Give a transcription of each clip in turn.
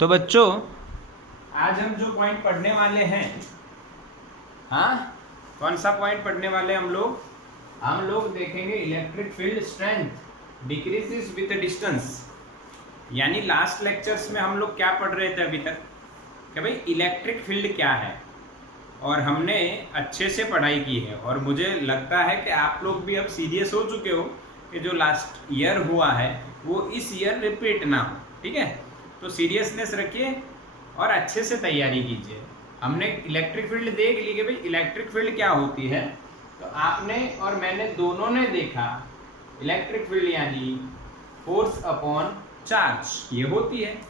तो बच्चों आज हम जो पॉइंट पढ़ने वाले हैं, हाँ कौन सा पॉइंट पढ़ने वाले हम लोग देखेंगे electric field strength decreases with distance. यानी लास्ट लेक्चर्स में हम लोग क्या पढ़ रहे थे अभी तक कि भाई इलेक्ट्रिक फील्ड क्या है, और हमने अच्छे से पढ़ाई की है। और मुझे लगता है कि आप लोग भी अब सीरियस हो चुके हो कि जो लास्ट ईयर हुआ है वो इस ईयर रिपीट ना हो। ठीक है, तो सीरियसनेस रखिए और अच्छे से तैयारी कीजिए। हमने इलेक्ट्रिक फील्ड देख ली कि भाई इलेक्ट्रिक फील्ड क्या होती है, तो आपने और मैंने दोनों ने देखा इलेक्ट्रिक फील्ड यानी फोर्स अपॉन चार्ज ये होती है।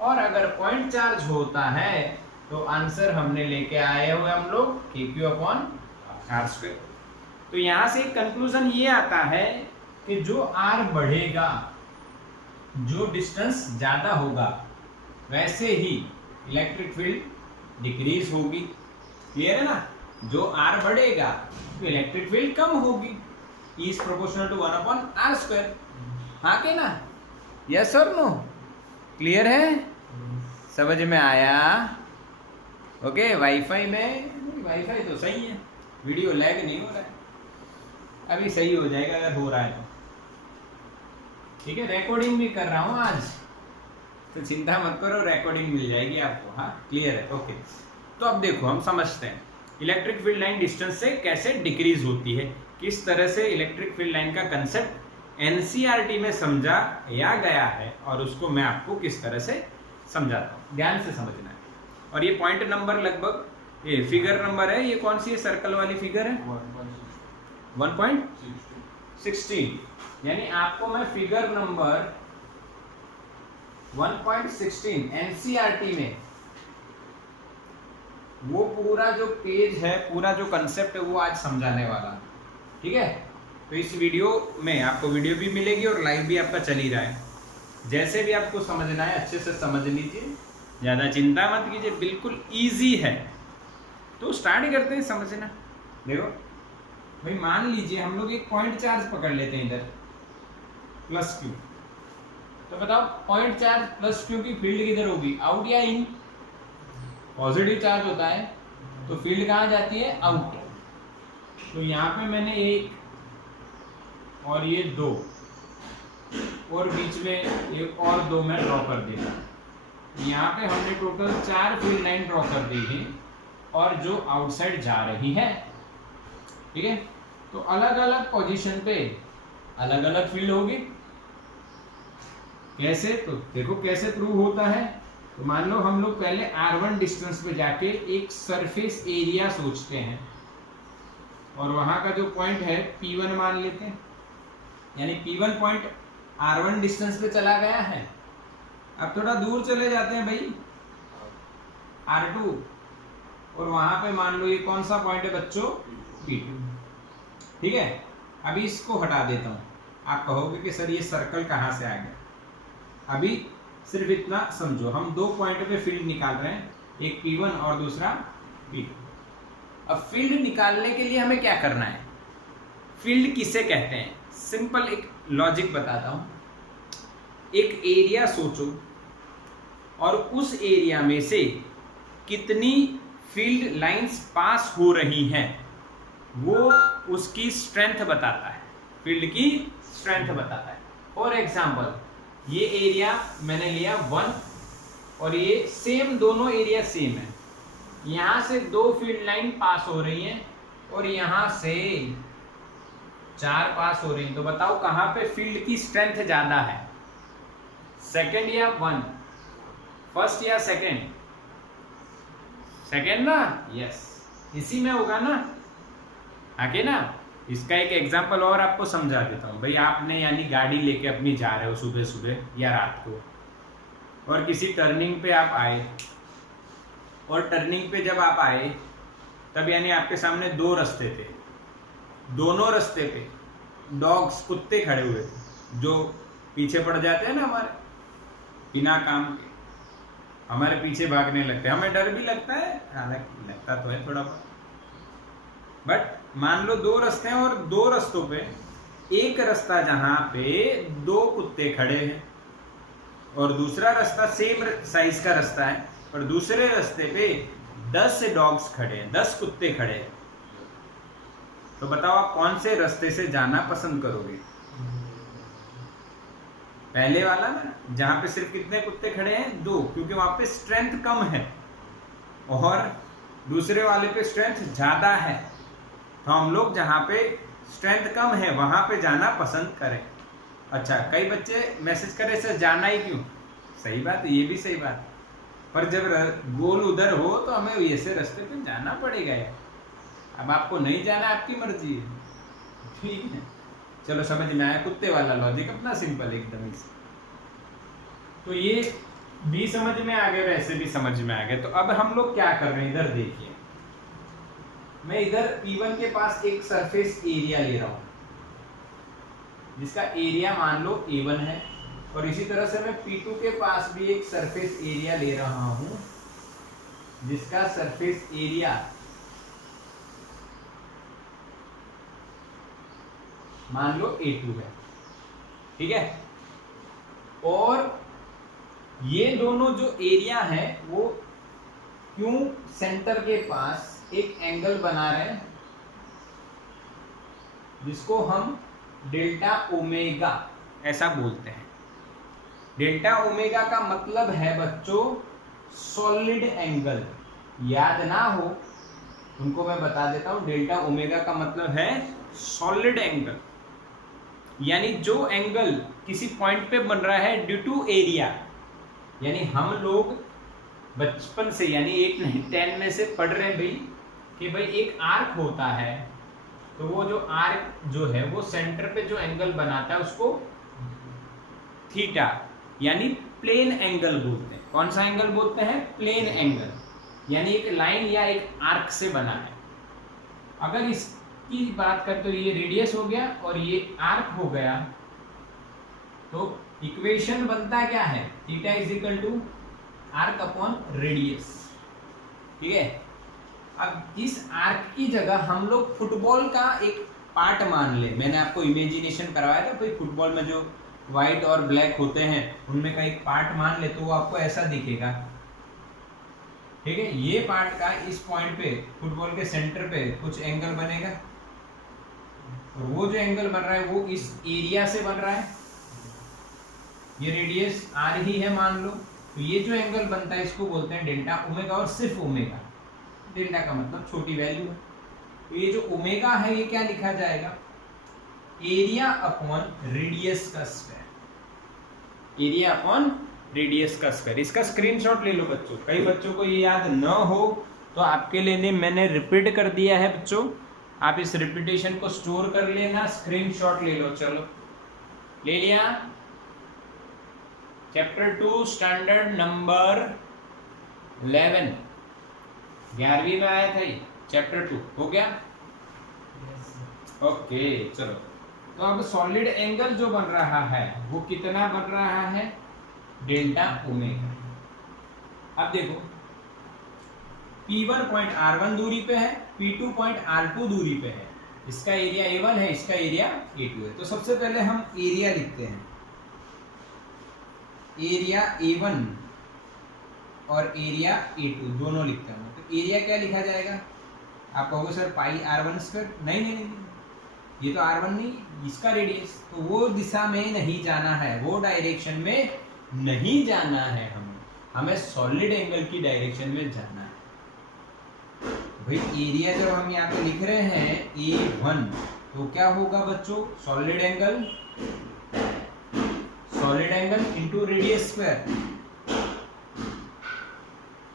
और अगर पॉइंट चार्ज होता है तो आंसर हमने लेके आए हुए हम लोग KQ अपॉन R स्क्वायर। तो यहाँ से एक कंक्लूजन ये आता है कि जो R बढ़ेगा, जो डिस्टेंस ज़्यादा होगा, वैसे ही इलेक्ट्रिक फील्ड डिक्रीज होगी। क्लियर है ना? जो R बढ़ेगा तो इलेक्ट्रिक फील्ड कम होगी। E is proportional to 1 upon R square. हाँ के ना? यस और नो? क्लियर है? समझ में आया? ओके, वाईफाई में वाईफाई तो सही है, वीडियो लैग नहीं हो रहा है। अभी सही हो जाएगा अगर हो रहा है तो। ठीक है, रिकॉर्डिंग भी कर रहा हूँ आज, तो चिंता मत करो, रिकॉर्डिंग मिल जाएगी आपको। हाँ क्लियर है? ओके, तो अब देखो हम समझते हैं इलेक्ट्रिक फील्ड लाइन डिस्टेंस से कैसे डिक्रीज होती है, किस तरह से इलेक्ट्रिक फील्ड लाइन का कंसेप्ट NCERT में समझाया गया है और उसको मैं आपको किस तरह से समझाता हूँ। ध्यान से समझना है। और ये पॉइंट नंबर लगभग ये फिगर नंबर है, ये कौन सी है? सर्कल वाली फिगर है 1.16। यानी आपको मैं फिगर नंबर 1.16 NCERT में वो पूरा जो पेज है, पूरा जो कंसेप्ट है वो आज समझाने वाला। ठीक है, तो इस वीडियो में आपको वीडियो भी मिलेगी और लाइव भी आपका चल ही रहा है। जैसे भी आपको समझना है अच्छे से समझ लीजिए, ज़्यादा चिंता मत कीजिए, बिल्कुल इजी है। तो स्टार्ट करते हैं समझना। देखो भाई, मान लीजिए हम लोग एक पॉइंट चार्ज पकड़ लेते हैं इधर प्लस Q। तो बताओ पॉइंट चार्ज प्लस Q की फील्ड किधर होगी, आउट या इन? पॉजिटिव चार्ज होता है तो फील्ड कहाँ जाती है? आउट। तो यहाँ पे मैंने एक और ये दो और बीच में एक और दो मैं ड्रॉ कर दिया। यहाँ पे हमने टोटल 4 फील्ड लाइन ड्रॉ कर दी है और जो आउटसाइड जा रही है। ठीक है, तो अलग अलग पोजीशन पे अलग अलग फील्ड होगी। कैसे? तो देखो कैसे प्रूव होता है। तो मान लो हम लोग पहले R1 डिस्टेंस पे जाके एक सरफेस एरिया सोचते हैं और वहां का जो पॉइंट है P1 मान लेते हैं। यानी P1 पॉइंट R1 डिस्टेंस पे चला गया है। अब थोड़ा दूर चले जाते हैं भाई R2, और वहां पे मान लो ये कौन सा पॉइंट है बच्चों? P2। ठीक है, अभी इसको हटा देता हूं। आप कहोगे कि सर ये सर्कल कहां से आ गया। अभी सिर्फ इतना समझो, हम दो पॉइंट पे फील्ड निकाल रहे हैं, एक P1 और दूसरा P2। अब फील्ड निकालने के लिए हमें क्या करना है? फील्ड किसे कहते हैं? सिंपल एक लॉजिक बताता हूं। एक एरिया सोचो और उस एरिया में से कितनी फील्ड लाइंस पास हो रही हैं, वो उसकी स्ट्रेंथ बताता है, फील्ड की स्ट्रेंथ बताता है। फॉर एग्जाम्पल ये एरिया मैंने लिया 1 और ये सेम, दोनों एरिया सेम है। यहां से 2 फील्ड लाइन पास हो रही हैं और यहां से 4 पास हो रही हैं। तो बताओ कहां पे फील्ड की स्ट्रेंथ ज्यादा है? सेकेंड या 1? फर्स्ट या सेकेंड? सेकेंड ना? यस, इसी में होगा ना, आगे ना। इसका एक एग्जांपल और आपको समझा देता हूँ। भाई आपने यानी गाड़ी लेके अपनी जा रहे हो सुबह सुबह या रात को, और किसी टर्निंग पे आप आए, और टर्निंग पे जब आप आए तब यानी आपके सामने 2 रास्ते थे। दोनों रास्ते पे डॉग्स, कुत्ते खड़े हुए थे जो पीछे पड़ जाते हैं ना हमारे, बिना काम के हमारे पीछे भागने लगते हैं। हमें डर भी लगता है, हालांकि लगता तो है थोड़ा बहुत, बट मान लो 2 रास्ते हैं और 2 रास्तों पे एक रास्ता जहां पे 2 कुत्ते खड़े हैं, और दूसरा रास्ता सेम साइज का रास्ता है, और दूसरे रास्ते पे 10 डॉग्स खड़े हैं, 10 कुत्ते खड़े हैं, तो बताओ आप कौन से रास्ते से जाना पसंद करोगे? पहले वाला ना, जहां पे सिर्फ कितने कुत्ते खड़े हैं? 2, क्योंकि वहां पे स्ट्रेंथ कम है, और दूसरे वाले पे स्ट्रेंथ ज्यादा है, तो हम लोग जहां पे स्ट्रेंथ कम है वहां पे जाना पसंद करें। अच्छा, कई बच्चे मैसेज करे सर जाना ही क्यों? सही बात, ये भी सही बात, पर जब गोल उधर हो तो हमें ऐसे रास्ते पे जाना पड़ेगा यार। अब आपको नहीं जाना, आपकी मर्जी है, ठीक है। चलो समझ में आया, कुत्ते वाला लॉजिक अपना सिंपल एकदम ही। तो ये भी समझ में आ गया, वैसे भी समझ में आ गया। तो अब हम लोग क्या कर रहे हैं, इधर देखिए, मैं इधर P1 के पास एक सरफेस एरिया ले रहा हूं, जिसका एरिया मान लो A1 है, और इसी तरह से मैं P2 के पास भी एक सरफेस एरिया ले रहा हूं, जिसका सरफेस एरिया मान लो A2 है, ठीक है। और ये दोनों जो एरिया है वो क्यों सेंटर के पास एक एंगल बना रहे हैं, जिसको हम डेल्टा ओमेगा ऐसा बोलते हैं। डेल्टा ओमेगा का मतलब है बच्चों सॉलिड एंगल, याद ना हो उनको मैं बता देता हूं। डेल्टा ओमेगा का मतलब है सॉलिड एंगल, यानी जो एंगल किसी पॉइंट पे बन रहा है ड्यू टू एरिया। यानी हम लोग बचपन से, यानी 8 नहीं 10 में से पढ़ रहे हैं भाई कि भाई एक आर्क होता है, तो वो जो आर्क जो है वो सेंटर पे जो एंगल बनाता है उसको थीटा यानी प्लेन एंगल बोलते हैं। कौन सा एंगल बोलते हैं? प्लेन एंगल, यानी एक लाइन या एक आर्क से बना है। अगर इसकी बात करें तो ये रेडियस हो गया और ये आर्क हो गया, तो इक्वेशन बनता क्या है? Theta is equal to arc upon radius, ठीक है। अब इस आर्क की जगह हम लोग फुटबॉल का एक पार्ट मान ले। मैंने आपको इमेजिनेशन करवाया था, कोई फुटबॉल में जो व्हाइट और ब्लैक होते हैं उनमें का एक पार्ट मान ले, तो वो आपको ऐसा दिखेगा, ठीक है। ये पार्ट का इस पॉइंट पे फुटबॉल के सेंटर पे कुछ एंगल बनेगा, और वो जो एंगल बन रहा है वो इस एरिया से बन रहा है। ये रेडियस आर ही है मान लो, तो ये जो एंगल बनता है इसको बोलते हैं डेल्टा ओमेगा, और सिर्फ ओमेगा। डेल्टा का मतलब छोटी वैल्यू है, तो ये जो ओमेगा है ये क्या लिखा जाएगा? एरिया अपॉन रेडियस का स्क्वायर, एरिया अपॉन रेडियस का स्क्वायर। इसका स्क्रीनशॉट ले लो बच्चों, कई बच्चों को ये याद न हो तो आपके लिए मैंने रिपीट कर दिया है बच्चों, आप इस रिपीटेशन को स्टोर कर लेना, स्क्रीनशॉट ले लो। चलो ले लिया। चैप्टर 2 स्टैंडर्ड नंबर 11, 11वीं में आया था ये, चैप्टर 2 हो गया। ओके चलो, तो अब सॉलिड एंगल जो बन रहा है वो कितना बन रहा है? Delta omega. अब देखो P1 पॉइंट R1 दूरी पे है, P2 पॉइंट R2 दूरी पे है, इसका एरिया A1 है, इसका एरिया A2 है। तो सबसे पहले हम एरिया लिखते हैं, एरिया A1 और एरिया A2 दोनों लिखते हैं। तो एरिया क्या लिखा जाएगा? आप कहोगे सर पाई R1 स्क्वायर। नहीं, ये तो R1 नहीं, इसका रेडियस, तो वो दिशा में नहीं जाना है, वो डायरेक्शन में नहीं जाना है, हमें सॉलिड एंगल की डायरेक्शन में जाना है। तो भाई एरिया जब हम यहाँ पे लिख रहे हैं A1, तो क्या होगा बच्चों? Solid angle into radius square.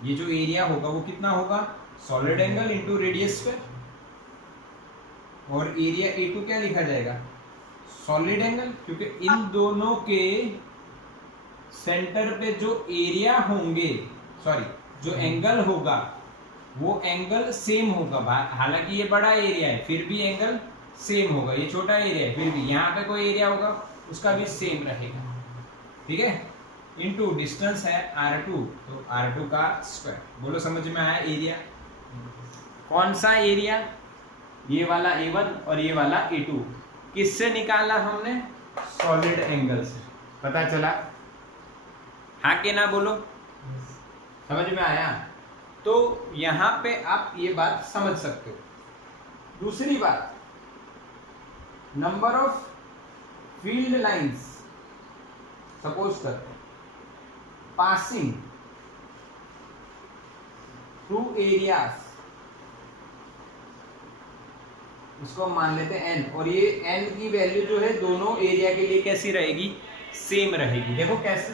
ये जो एरिया होगा वो कितना होगा? Solid angle into radius square. और एरिया A2 क्या लिखा जाएगा? सॉलिड एंगल, क्योंकि इन दोनों के सेंटर पे जो एरिया होंगे, सॉरी जो एंगल होगा वो एंगल सेम होगा। हालांकि ये बड़ा एरिया है फिर भी एंगल सेम होगा, ये छोटा एरिया है फिर भी, यहाँ पे कोई एरिया होगा उसका भी सेम रहेगा, ठीक है। इनटू डिस्टेंस है R2, तो R2 का स्क्वायर। बोलो समझ में आया एरिया? कौन सा एरिया? ये वाला A1 और ये वाला A2 किससे निकाला हमने? सॉलिड एंगल से। पता चला? हाँ के ना बोलो, समझ में आया? तो यहां पे आप ये बात समझ सकते हो। दूसरी बात, number of field lines suppose करते हैं पासिंग थ्रू एरियाज, इसको हम मान लेते हैं n, और ये n की वैल्यू जो है दोनों एरिया के लिए कैसी रहेगी? सेम रहेगी। देखो कैसे,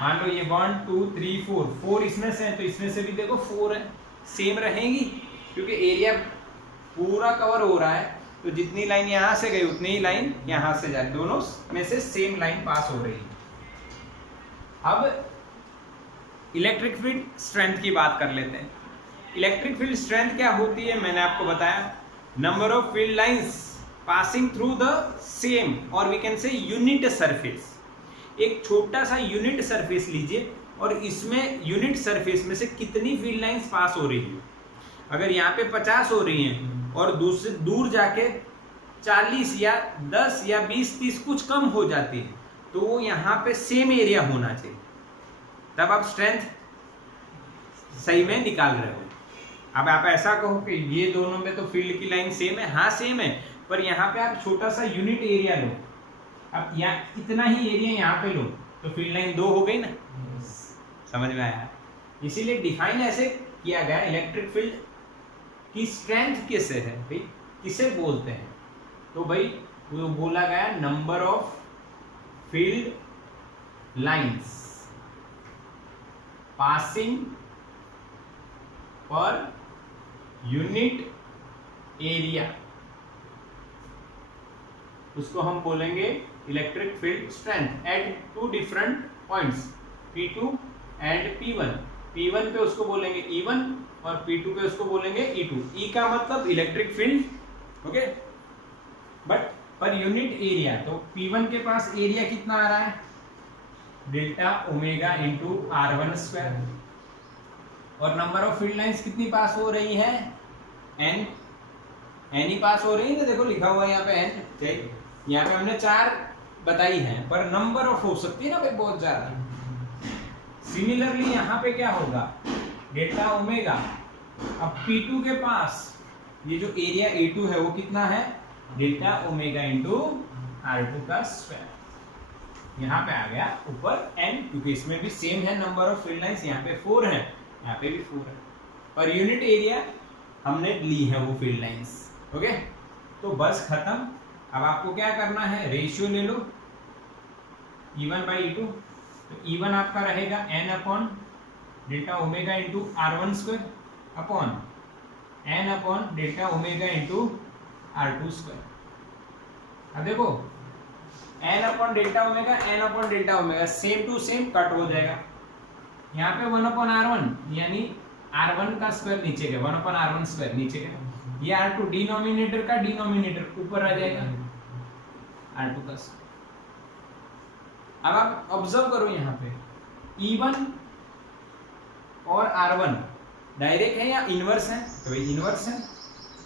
मान लो ये 1 2 3 4 इसमें से है, तो इसमें से भी देखो 4 है, सेम रहेंगी क्योंकि एरिया पूरा कवर हो रहा है। तो जितनी लाइन यहां से गई उतनी ही लाइन यहां से जाए, दोनों में से सेम लाइन पास हो रही है। अब इलेक्ट्रिक फील्ड स्ट्रेंथ की बात कर लेते हैं। इलेक्ट्रिक फील्ड स्ट्रेंथ क्या होती है? मैंने आपको बताया, number of field lines passing through the same और we can say unit surface. एक छोटा सा यूनिट सरफेस लीजिए और इसमें यूनिट सरफेस में से कितनी फील्ड लाइंस पास हो रही है। अगर यहाँ पे 50 हो रही हैं और दूसरे दूर जाके 40 या 10 या 20-30 कुछ कम हो जाती है, तो वो यहाँ पे सेम एरिया होना चाहिए, तब आप स्ट्रेंथ सही में निकाल रहे हो। अब आप ऐसा कहो कि ये दोनों में तो फील्ड की लाइन सेम है, हाँ सेम है, पर यहाँ पे आप छोटा सा यूनिट एरिया लो, अब यहाँ इतना ही एरिया यहाँ पे लो, तो फील्ड लाइन 2 हो गई ना। समझ में आया? इसीलिए डिफाइन ऐसे किया गया इलेक्ट्रिक फील्ड की स्ट्रेंथ किसे है भाई, किसे बोलते हैं? तो भाई वो बोला गया number of field lines passing per unit area, उसको हम बोलेंगे electric field strength eight 2 different points, P2 and P1। P1 पे उसको बोलेंगे E1 और P2 पे उसको बोलेंगे E2। E का मतलब electric field, okay, but per unit area. तो P1 के पास एरिया कितना आ रहा है? Delta omega into R1 square, और नंबर ऑफ फील्ड लाइंस कितनी पास हो रही है? n ही पास हो रही है ना, देखो लिखा हुआ है यहाँ पे n, ठीक, यहाँ पे हमने 4 बताई हैं, पर नंबर ऑफ हो सकती है ना भाई बहुत ज्यादा। सिमिलरली यहाँ पे क्या होगा? डेल्टा ओमेगा, अब P2 के पास ये जो एरिया A2 है वो कितना है? डेल्टा ओमेगा इंटू R2 का स्क्वायर। यहाँ पे आ गया ऊपर n, क्योंकि इसमें भी सेम है नंबर ऑफ फील्ड लाइंस, यहाँ पे 4 है, यहाँ पे भी 4 है, पर यूनिट एरिया हमने ली है वो फील्ड लाइंस। ओके, तो बस खत्म। अब आपको क्या करना है? रेशियो ले लो E1 बाई E2, तो E1 आपका रहेगा n upon delta omega into R1 square upon n upon delta omega into R2 square. अब देखो n upon delta omega, n upon delta omega same to same cut हो जाएगा। यहाँ पे 1 upon R1 यानी R1 का स्क्वायर नीचे गया, 1 अपॉन R1 स्क्वायर नीचे गया, ये R2 डिनोमिनेटर का डिनोमिनेटर ऊपर आ जाएगा, R2 का स्क्वायर। अब आप ऑब्जर्व करो यहाँ पे E1 और R1 डायरेक्ट है या इनवर्स है? तो भाई इनवर्स है,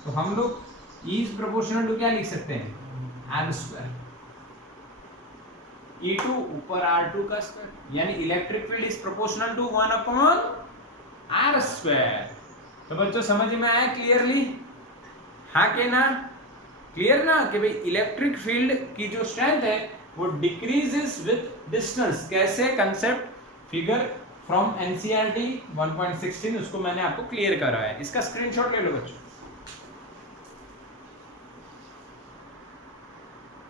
तो हम लोग E इज प्रोपोर्शनल टू क्या लिख सकते हैं? R square. E2 ऊपर R2 का स्क्वायर, यानी electric field is proportional to 1 upon R square. तो बच्चों समझ में आया क्लियरली? हाँ के ना? क्लियर ना कि भाई इलेक्ट्रिक फील्ड की जो स्ट्रेंथ है वो डिक्रीजेस विद डिस्टेंस। कैसे? कंसेप्ट फिगर फ्रॉम NCERT 1.16, उसको मैंने आपको क्लियर कराया है, इसका स्क्रीनशॉट ले लो बच्चों।